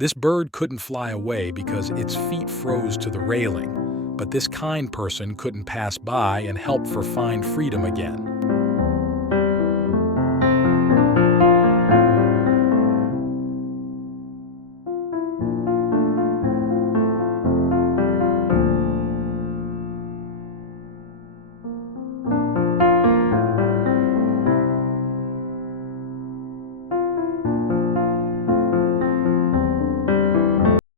This bird couldn't fly away because its feet froze to the railing, but this kind person couldn't pass by and help her find freedom again.